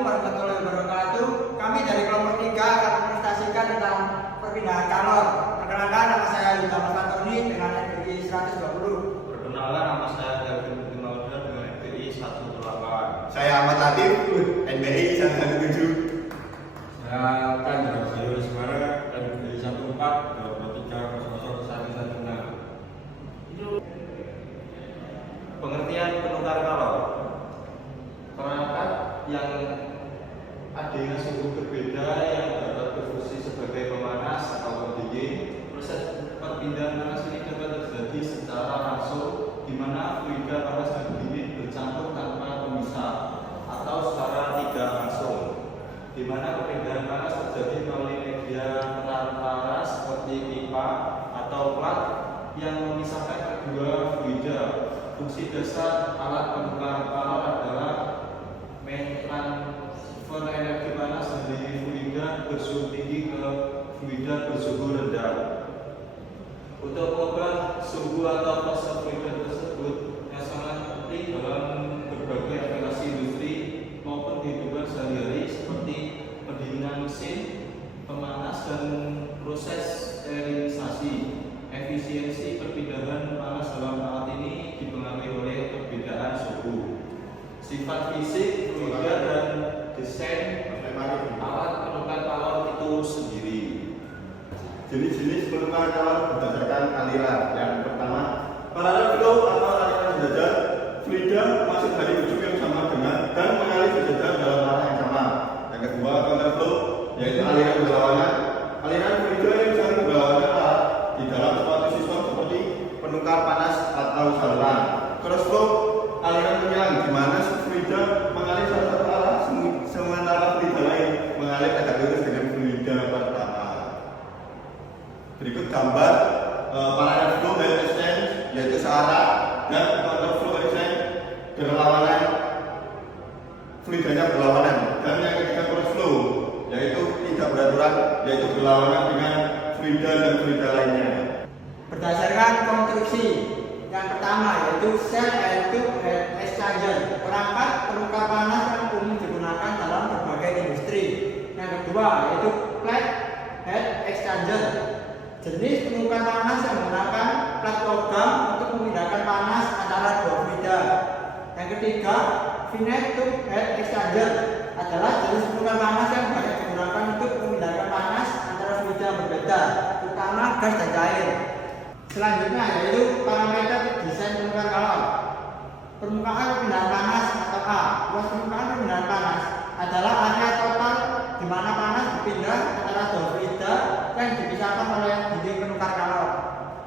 Assalamualaikum warahmatullahi wabarakatuh. Kami dari kelompok 3 akan mempresentasikan tentang perpindahan kalor. Perkenalkan, nama saya Yuda Mas Antoni dengan NPI 120. Perkenalkan, nama saya Gavin Mauda dengan NPI 108. Saya Ahmad Latif, NPI 117. Saya kan Bayu Semara NPI 14 2300116. Pengertian penukar kalor. Perangkat yang adanya suhu berbeda yang dapat berfungsi sebagai pemanas atau pendingin. Proses perpindahan panas ini dapat terjadi secara langsung, di mana fluida panas dan dingin bercampur tanpa pemisah, atau secara tidak langsung, di mana perpindahan panas terjadi melalui media transparan seperti pipa atau plat yang memisahkan kedua fluida. Fungsi dasar alat penukar kalor adalah mentransfer energi panas dari fluida bersuhu tinggi ke fluida bersuhu rendah. Untuk mengubah suhu atau fase fluida tersebut yang sangat penting dalam berbagai aplikasi industri maupun kehidupan sehari-hari seperti pendinginan mesin, pemanas, dan proses sterilisasi. Efisiensi perpindahan panas dalam alat ini dipengaruhi oleh perbedaan suhu, sifat fisik fluida, dan desain alat penukar kalor itu sendiri. Jenis-jenis penukar kalor berdasarkan aliran. Yang pertama, parallel flow atau aliran sejajar. Fluida masuk dari ujung yang sama dengan dan mengalir sejajar dalam arah yang sama. Yang kedua, counter flow, yaitu aliran berlawanan. Aliran fluida yang saling berlawanan arah di dalam suatu sistem seperti penukar panas atau saluran. Cross flow, aliran menyelang, di mana fluida mengalir satu arah sementara fluida lain mengalir tegak lurus dengan fluida pertama. Berikut gambar parallel flow head exchange, yaitu searah, dan counter flow exchange berlawanan, fluidanya berlawanan. Dan yang ketiga cross flow, yaitu tidak beraturan, yaitu berlawanan dengan fluida dan fluida lainnya. Berdasarkan konstruksi, yang pertama yaitu cell and tube heat exchanger, perangkat penukar panas yang umum digunakan dalam berbagai industri. Yang kedua yaitu plate heat exchanger, jenis penukar panas yang menggunakan plat logam untuk memindahkan panas antara dua fluida. Yang ketiga, finite tube heat exchanger adalah jenis penukar panas yang banyak digunakan untuk memindahkan panas antara fluida yang berbeda, terutama gas dan cair. Selanjutnya yaitu parameter desain penukar kalor. Permukaan perpindahan panas atau A. Luas permukaan perpindahan panas adalah area total di mana panas berpindah antara dua fluida yang dipisahkan oleh dinding penukar kalor.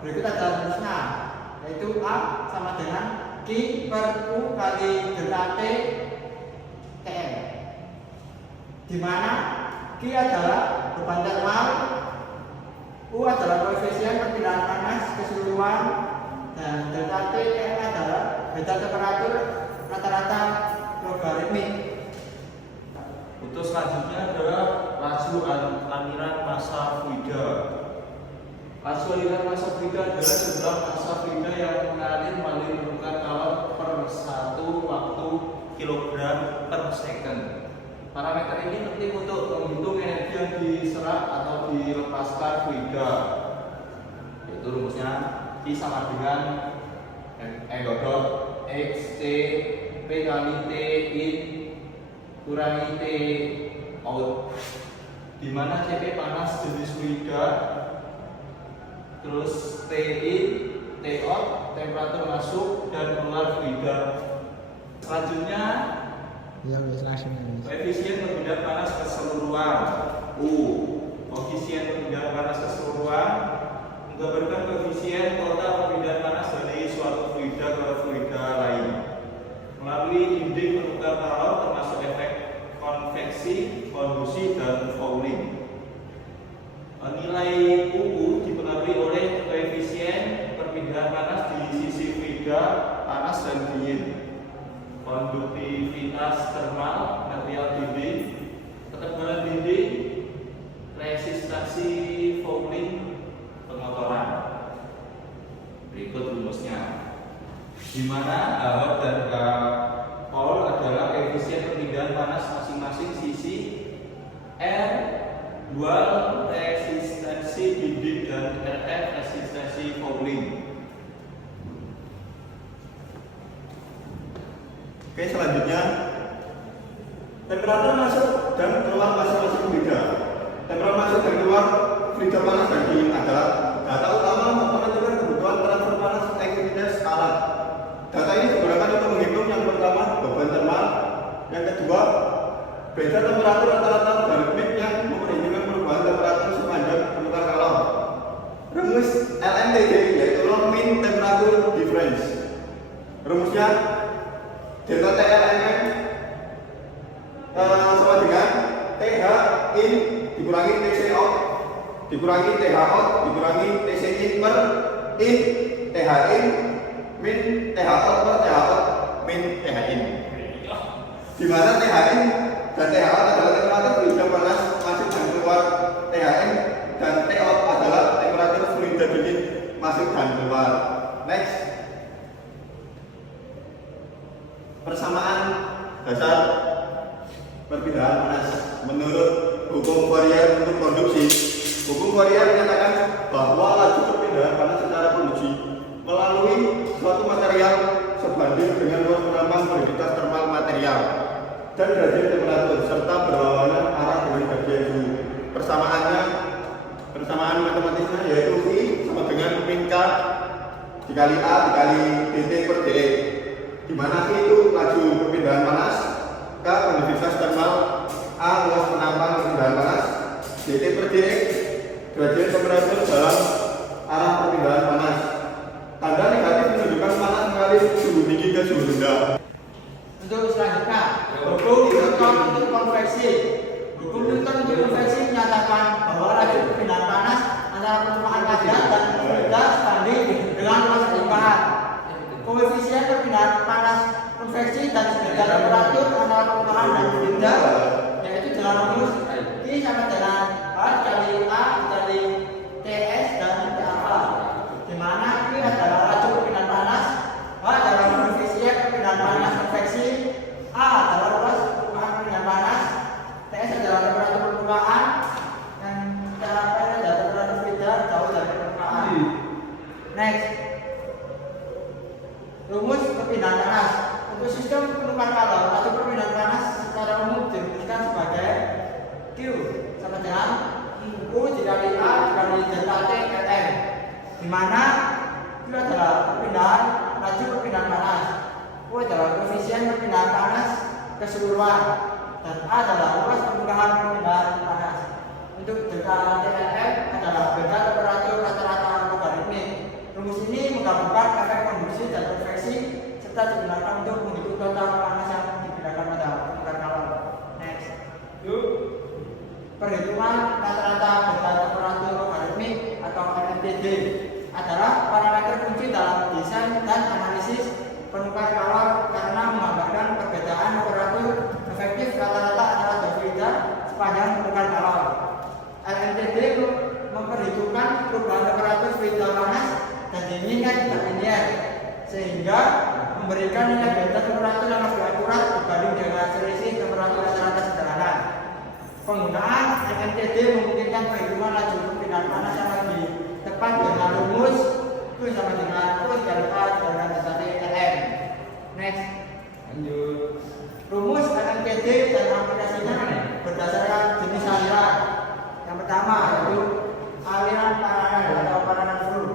Berikut adalah rumusnya, yaitu A sama dengan Q per U kali delta T TM, di mana Q adalah beban termal, U adalah koefisien perpindahan panas keseluruhan, dan delta T TM adalah beda temperatur rata-rata logaritmik. Untuk selanjutnya adalah laju aliran massa fluida. Laju aliran massa fluida adalah jumlah massa fluida yang mengalir melalui penukar kalor per satu waktu kilogram per second. Parameter ini penting untuk menghitung energi yang diserap atau dilepaskan fluida. Yaitu rumusnya I sama dengan dot X T P kali T in kurangi T out, di mana Cp panas jenis fluida, terus T in, T out temperatur masuk dan keluar fluida. Selanjutnya koefisien perpindahan panas keseluruhan U. Koefisien perpindahan panas keseluruhan menggambarkan koefisien total perpindahan panas dari suatu fluida ke fluida lain melalui dinding penukar kalor termasuk efek konveksi, kondusi, dan fouling. Nilai UU dipengaruhi oleh koefisien perpindahan panas di sisi fluida, panas, dan dingin, konduktivitas termal material dinding, ketebalan dinding, resistansi fouling, pengotoran. Berikut rumusnya, di mana H dan K adalah koefisien perpindahan panas masing-masing R dual resistensi dinding dan RF resistensi fouling. Oke, selanjutnya temperatur masuk dan keluar masing-masing fluida. Temperatur masuk dan keluar fluida panas dan dingin adalah data utama untuk menentukan kebutuhan transfer panas aktivitas alat. Data ini digunakan untuk menghitung yang pertama beban termal, yang kedua beda temperatur rata-rata logaritmik yang memperhitungkan perubahan temperatur sepanjang permukaan alam. Rumus LMTD yaitu long mean temperature difference. Rumusnya delta TLMM sama dengan TH in dikurangi TC out dikurangi TH out dikurangi TC in per in TH in min TH out per TH out min TH in, di mana TH in dan TH out adalah temperatur fluida panas masuk dan keluar TH in, dan T out adalah temperatur fluida dingin masuk dan keluar. Next, persamaan dasar perpindahan panas menurut hukum Fourier untuk konduksi. Hukum Fourier menyatakan bahwa laju perpindahan panas secara konduksi melalui suatu material sebanding dengan ruang penambang fluiditas termal material dan gradien temperatur serta berlawanan arah dengan gradien suhu. Persamaan matematisnya yaitu I sama dengan min K dikali A dikali dt per dE, di mana I itu laju perpindahan panas, K konduktivitas termal, A luas penambang perpindahan panas, dt per dx gradien temperatur dalam arah perpindahan panas. Tanda negatif menunjukkan panas mengalir suhu tinggi ke suhu rendah. Untuk selanjutnya, hukum Newton untuk konveksi. Hukum Newton untuk konveksi menyatakan bahwa laju perpindahan panas antara permukaan kaca dan fluida sebanding dengan luas permukaan. Koefisien perpindahan panas konveksi dan beda temperatur antara permukaan dan fluida yaitu dengan rumus I sama dengan H dikali A dikali TS dan TAA, di mana I adalah laju perpindahan panas, H adalah koefisien perpindahan panas konveksi, A adalah luas permukaan perpindahan panas, TS adalah temperatur permukaan, dan TAA adalah temperatur fluida jauh dari permukaan. Next, rumus perpindahan panas. Untuk sistem penumpang kalor, laju perpindahan panas secara umum dirumuskan sebagai Q sama dengan U dikali A dikali delta T Lm, di mana Q adalah laju perpindahan panas, U adalah koefisien perpindahan panas keseluruhan, dan A adalah luas permukaan perpindahan panas. Untuk delta T Lm adalah beda temperatur rata-rata logaritmik. Rumus ini menggabungkan efek konduksi dan konveksi serta digunakan untuk menghitung total panas yang dipindahkan pada permukaan kalor. Next, perhitungan rata-rata beda temperatur logaritmik atau MTD adalah parameter kunci dalam desain dan analisis permukaan kalor karena menggambarkan perbedaan temperatur efektif rata-rata antara dua fluida sepanjang permukaan kalor. LMTD memperhitungkan perubahan temperatur fluida panas dan dingin yang tidak linear, sehingga memberikan nilai beda temperatur yang lebih akurat dibanding dengan selisih temperatur rata-rata sederhana. Penggunaan LMTD memungkinkan perhitungan laju perpindahan panas yang lebih tepat dengan rumus Q sama dengan U dikali A dengan delta T Lm. Next, Lanjut. rumus LMTD dan aplikasinya berdasarkan jenis aliran. Yang pertama yaitu aliran paralel atau paralel flow.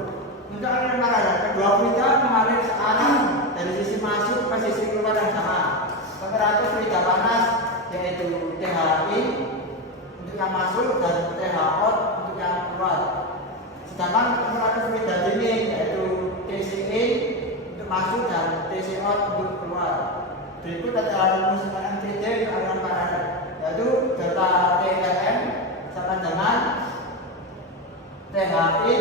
Untuk aliran paralel, kedua fluida mengalir searah dari sisi masuk ke sisi keluar yang sama. Temperatur fluida panas yaitu THI untuk yang masuk dan TH out untuk yang keluar. Sedangkan temperatur fluida dingin yaitu TCE untuk masuk dan TC out untuk keluar. Berikut adalah rumus LMTD untuk aliran paralel, yaitu delta TLM sama dengan THI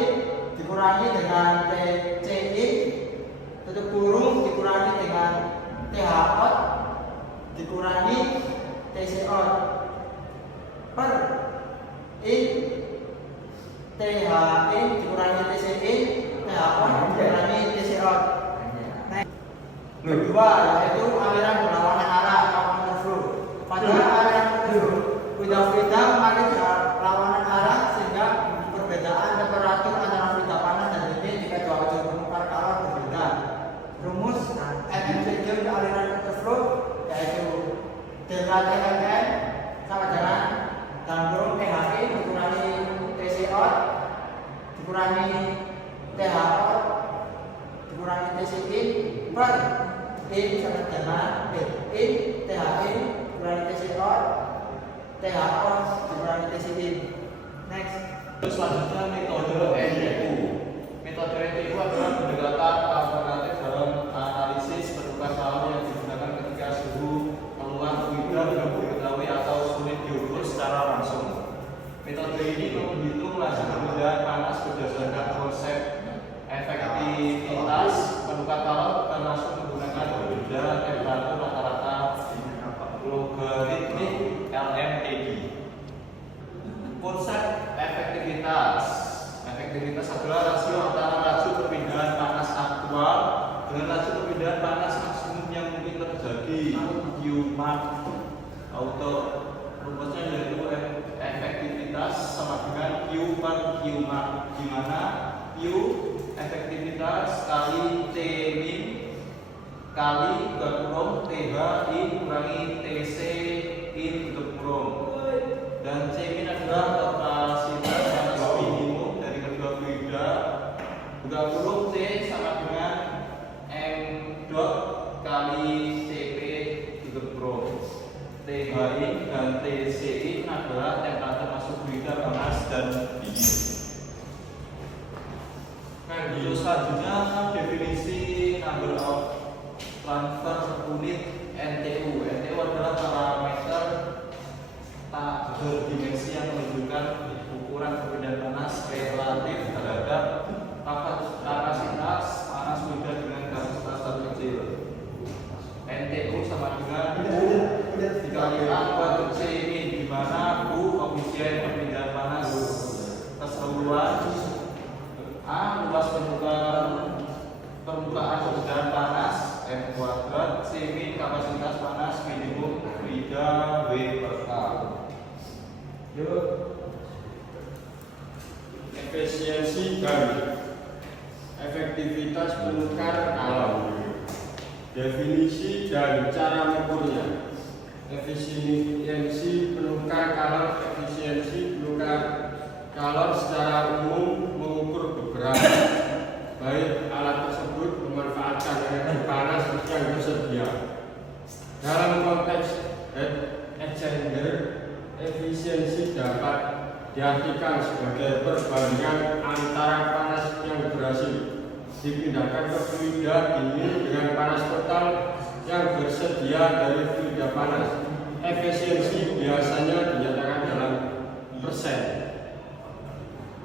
dikurangi dengan TCI tutup kurung dikurangi dengan TH out dikurangi TC out per I THI dikurangi TCI TH out dikurangi TC out. Kedua yaitu aliran berlawanan arah atau counterflow. Pada aliran counterflow, Fluida mengalir lawanan arah sehingga perbedaan temperatur antara fluida panas dan dingin jika dua ujung permukaan kalor berbeda. Rumus NMCJ untuk aliran water yaitu delta TLN sama dengan dalam kurung THI dikurangi TCO dikurangi THO dikurangi TCI per I sama dengan I THI dikurangi TCO THO dikurangi TCI. Next. Terus selanjutnya metode NTU. Metode NTU adalah pendekatan alternatif dalam analisis pertukaran kalor yang digunakan ketika suhu keluar fluida belum diketahui atau sulit diukur secara langsung. Metode ini menghitung laju perbedaan panas berdasarkan konsep efektivitas pertukaran kalor termasuk menggunakan perbedaan temperatur rata-rata logaritmik LMTD. Konsep efektivitas adalah rasio antara laju perpindahan panas aktual dengan laju perpindahan panas maksimum yang mungkin terjadi. Qmax auto rumusnya yaitu efektivitas sama dengan Q per Qmax, di mana Q efektivitas kali T min kali kurung TH I kurangi TC in kurung, dan C min adalah kapasitas panas minimum dari kedua fluida. Buka kurung C sama dengan M dot kali CP kurung. THI dan TCI adalah temperatur masuk fluida panas dan dingin. Untuk selanjutnya definisi number of transfer unit NTU. NTU adalah parameter tak berdimensi yang menunjukkan ukuran perbedaan panas relatif terhadap kapasitas panas fluida dengan kapasitas terkecil. NTU sama dengan U dikali A kuadrat C min, di mana U koefisien perpindahan panas keseluruhan, A luas permukaan perpindahan panas M kuadrat, C min kapasitas panas minimum fluida V per K. Efisiensi dan efektivitas penukar kalor. Definisi dan cara mengukurnya. Efisiensi penukar kalor. Efisiensi penukar kalor secara umum mengukur beberapa, baik alat tersebut memanfaatkan energi panas yang tersedia. Dalam konteks heat exchanger, efisiensi dapat diartikan sebagai perbandingan antara panas yang berhasil dipindahkan ke fluida dingin dengan panas total yang bersedia dari fluida panas. Efisiensi biasanya dinyatakan dalam persen.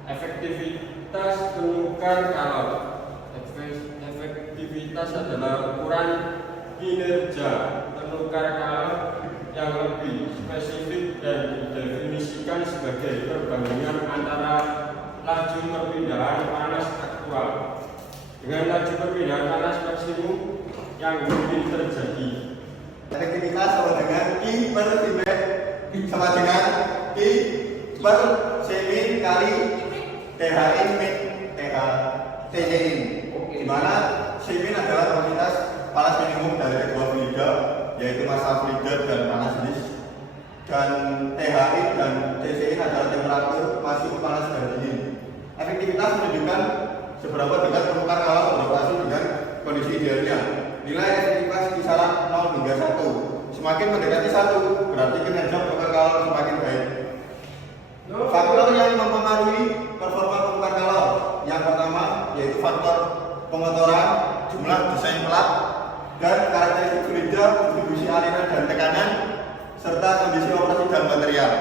Efektivitas penukar kalor. Efektivitas adalah ukuran kinerja penukar kalor yang lebih spesifik dan didefinisikan sebagai perbandingan antara laju perpindahan panas aktual dengan laju perpindahan panas maksimum yang mungkin terjadi. Efektivitas sama dengan I per T sama dengan I per C min kali THI min TCI, di mana C min adalah kapasitas panas minimum dari kedua fluida, yaitu massa fluida dan panas jenis, dan THI dan TCI adalah temperatur maksimum panas dan dingin. Efektivitas menunjukkan seberapa dekat permukaan kalor berlokasi dengan kondisi idealnya. Nilai efektivitas kisaran 0 hingga 1. Semakin mendekati 1, berarti kinerja permukaan kalor semakin baik. Faktor yang mempengaruhi performa permukaan kalor, yang pertama yaitu faktor pengotoran, jumlah desain pelat, dan karakteristik fluida, distribusi aliran dan tekanan, serta kondisi operasi dan material.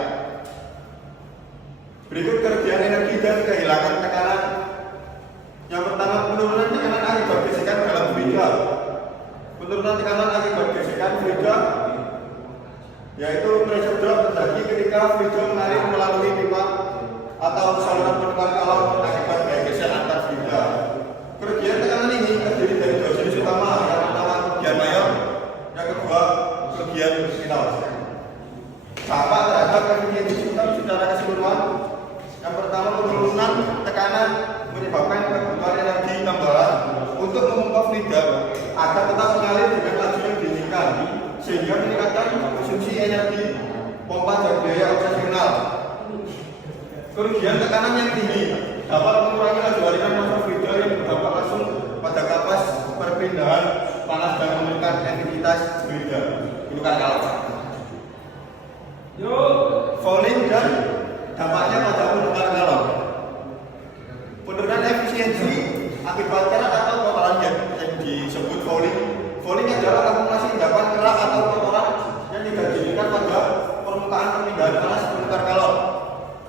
Berikut kerugian energi dan kehilangan tekanan. Yang pertama, penurunan tekanan akibat gesekan dalam fluida. Penurunan tekanan akibat gesekan fluida yaitu pressure drop terjadi ketika fluida menarik melalui pipa atau saluran penukar kalor akibat gaya gesek antar fluida. Kerugian tekanan ini terdiri dari dua jenis utama. Yang pertama kerugian mayor, yang kedua kerugian minor. Dampak terhadap terhadap efisiensi sistem secara keseluruhan. Yang pertama, penurunan tekanan menyebabkan kebutuhan energi tambahan untuk memompa fluida agar tetap mengalir dengan laju yang diinginkan, sehingga meningkatkan konsumsi energi pompa dan biaya operasional. Kerugian tekanan yang tinggi dapat mengurangi laju aliran massa fluida yang berdampak langsung pada kapas perpindahan panas dan menurunkan efektivitas fluida. Bukan kalau fouling dan dampaknya pada penukar galon. Penurunan efisiensi akibat kerak atau kotoran yang disebut fouling. Fouling adalah akumulasi endapan kerak atau kotoran yang tidak diinginkan pada permukaan perpindahan panas penukar galon.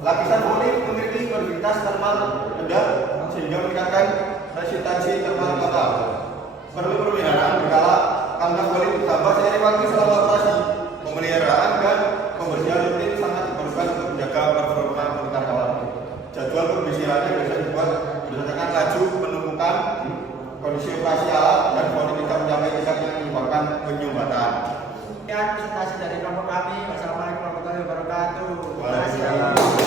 Lapisan fouling memiliki konduksivitas termal rendah sehingga meningkatkan resistansi termal total. Perlu pemeliharaan berkala karena fouling ditambah seiring waktu selama operasi. Pemeliharaan dan pembersihan rutin sangat diperlukan untuk menjaga performa penukar galon. Jadwal pembersihannya bisa dibuat berdasarkan laju penumpukan, kondisi operasi alat, dan fouling tidak mencapai tingkat yang menyebabkan penyumbatan. Sekian presentasi dari kelompok kami. Wassalamualaikum warahmatullahi wabarakatuh. Waalaikumsalam.